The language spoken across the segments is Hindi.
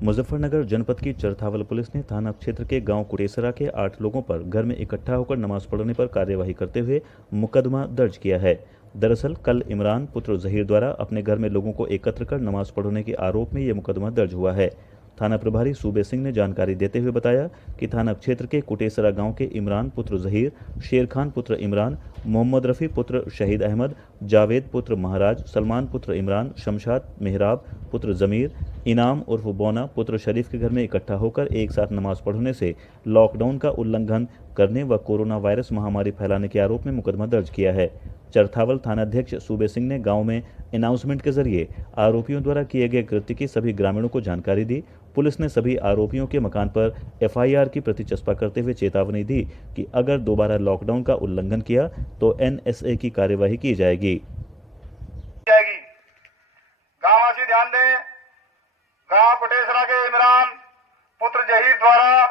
मुजफ्फरनगर जनपद की चरथावल पुलिस ने थाना क्षेत्र के गांव कुटेसरा के 8 लोगों पर घर में इकट्ठा होकर नमाज पढ़ने पर कार्यवाही करते हुए मुकदमा दर्ज किया है। दरअसल कल इमरान पुत्र जहीर द्वारा अपने घर में लोगों को एकत्र कर नमाज पढ़ने के आरोप में यह मुकदमा दर्ज हुआ है। थाना प्रभारी सूबे सिंह ने जानकारी देते हुए बताया कि थाना क्षेत्र के कुटेसरा गांव के इमरान पुत्र जहीर, शेर खान पुत्र इमरान, मोहम्मद रफ़ी पुत्र शहीद अहमद, जावेद पुत्र महाराज, सलमान पुत्र इमरान, शमशाद मेहराब पुत्र जमीर, इनाम उर्फ बोना पुत्र शरीफ के घर में इकट्ठा होकर एक साथ नमाज पढ़ने से लॉकडाउन का उल्लंघन करने व कोरोना वायरस महामारी फैलाने के आरोप में मुकदमा दर्ज किया है। चरथावल थानाध्यक्ष सूबे सिंह ने गांव में अनाउंसमेंट के जरिए आरोपियों द्वारा किए गए कृत्य की सभी ग्रामीणों को जानकारी दी। पुलिस ने सभी आरोपियों के मकान पर एफआईआर की प्रति चस्पा करते हुए चेतावनी दी कि अगर दोबारा लॉकडाउन का उल्लंघन किया तो एनएसए की कार्यवाही की जाएगी। गांववासी ध्यान दें, गांव कुटेसरा के इमरान पुत्र जहीर द्वारा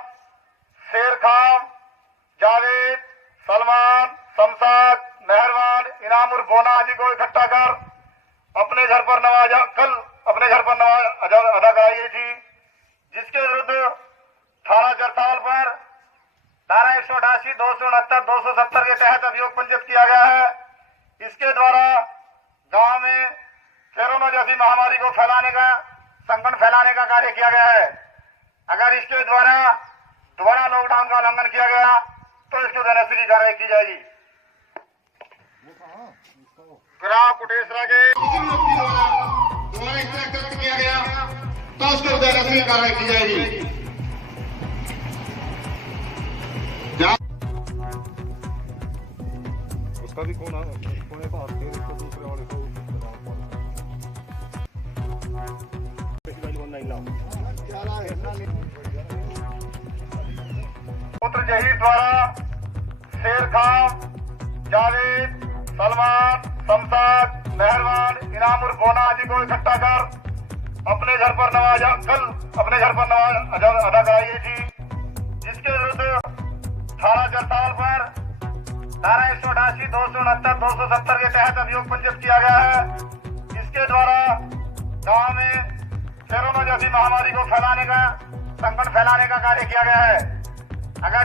शेर खान, जावेद, सलमान, शमशाद, मेहरबान, इनाम और बोना आदि को इकट्ठा कर अपने घर पर नमाज अदा कराई गई थी, जिसके विरुद्ध थाना चरथावल पर धारा 188, 269, 270 के तहत अभियोग पंजीकृत किया गया है। इसके द्वारा गांव में कोरोना जैसी महामारी को संकट फैलाने का कार्य किया गया है। अगर इसके द्वारा दोबारा लॉकडाउन का उल्लंघन किया गया तो इसके एनएसए की कार्रवाई की जाएगी। ग्राम कुटेसरा के किया गया तो उसके एनएसए की कार्रवाई की जाएगी। उसका भी कोने को हाथ दे, उसको दूसरे वाले को पुत्र जहीर द्वारा शेर खान, जावेद, सलमान, शमशाद, मेहरबान, इनाम और बोना आदि को इकट्ठा कर अपने घर पर नमाज अदा कराई गई थी, जिसके विरुद्ध थाना चरथावल पर धारा 188, 269, 270 के तहत अभियोग पंजीकृत किया गया है। इसके द्वारा गांव में कोरोना जैसी महामारी को संकट फैलाने का कार्य किया गया है। अगर